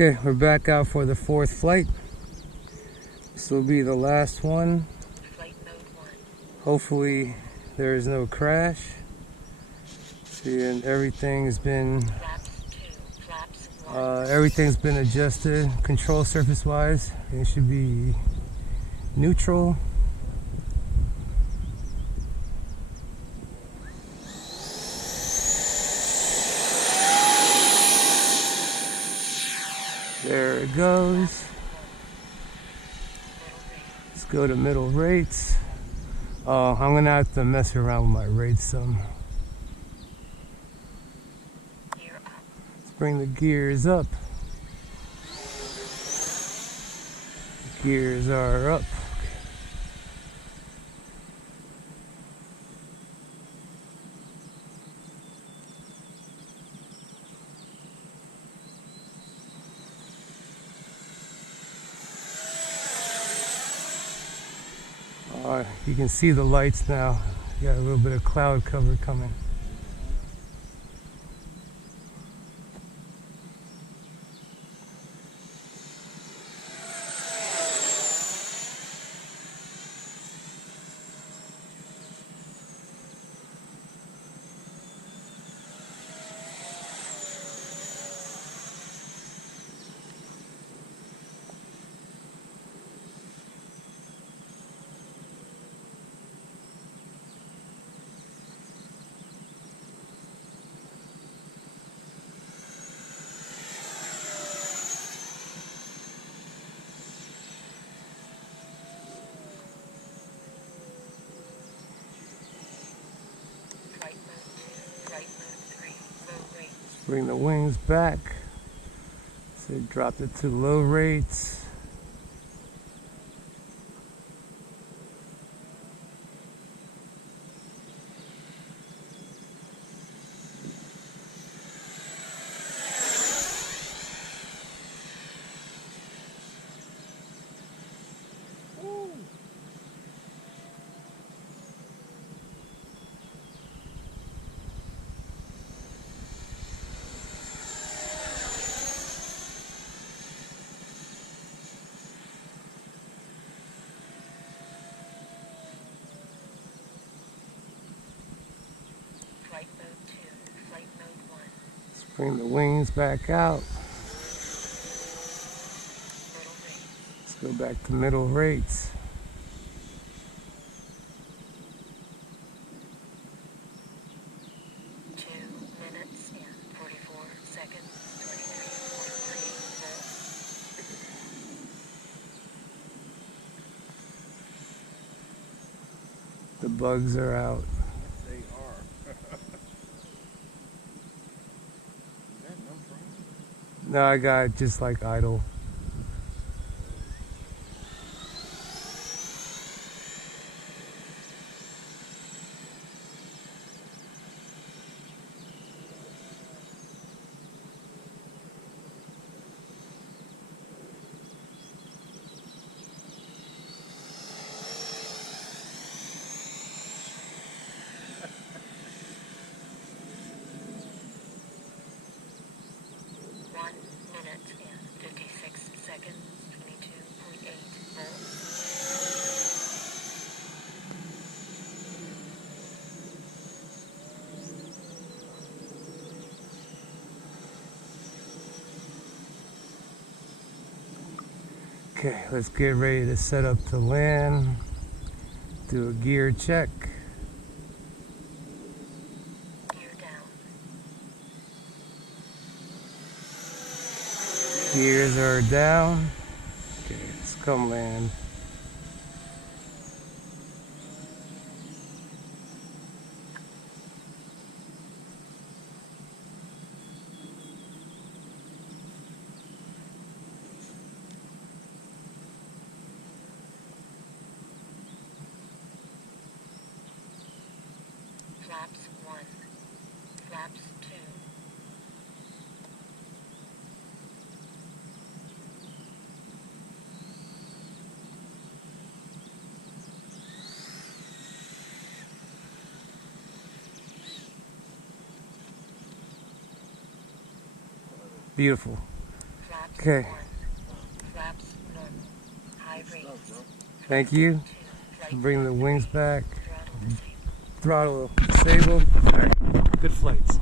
Okay, we're back out for the fourth flight. This will be the last one. Flight mode 1. Hopefully there is no crash. See, and everything's been Flaps 2, flaps 1. everything's been adjusted control surface wise. It should be neutral. There it goes. Let's go to middle rates. Oh, I'm gonna have to mess around with my rates some. Let's bring the gears up. Gears are up. You can see the lights now. You got a little bit of cloud cover coming. Bring the wings back. So dropped it to low rates. Flight mode 2, flight mode 1. Let's bring the wings back out. Middle rate. Let's go back to middle rates. 2 minutes and 44 seconds, 23.3 volts. The bugs are out. They are. Is that no problem? No, I got it just like idle. And 56 seconds, 22.8 volts. Okay, let's get ready to set up to land. Do a gear check. Gear down. Gears are down. Okay, let's come land. Flaps 1. Flaps 2. Beautiful. Flaps Okay, Flaps normal. High Good rates. stuff, bro. thank you. Flight Bring the wings back. throttle disabled. Throttle disabled. All right, good flights.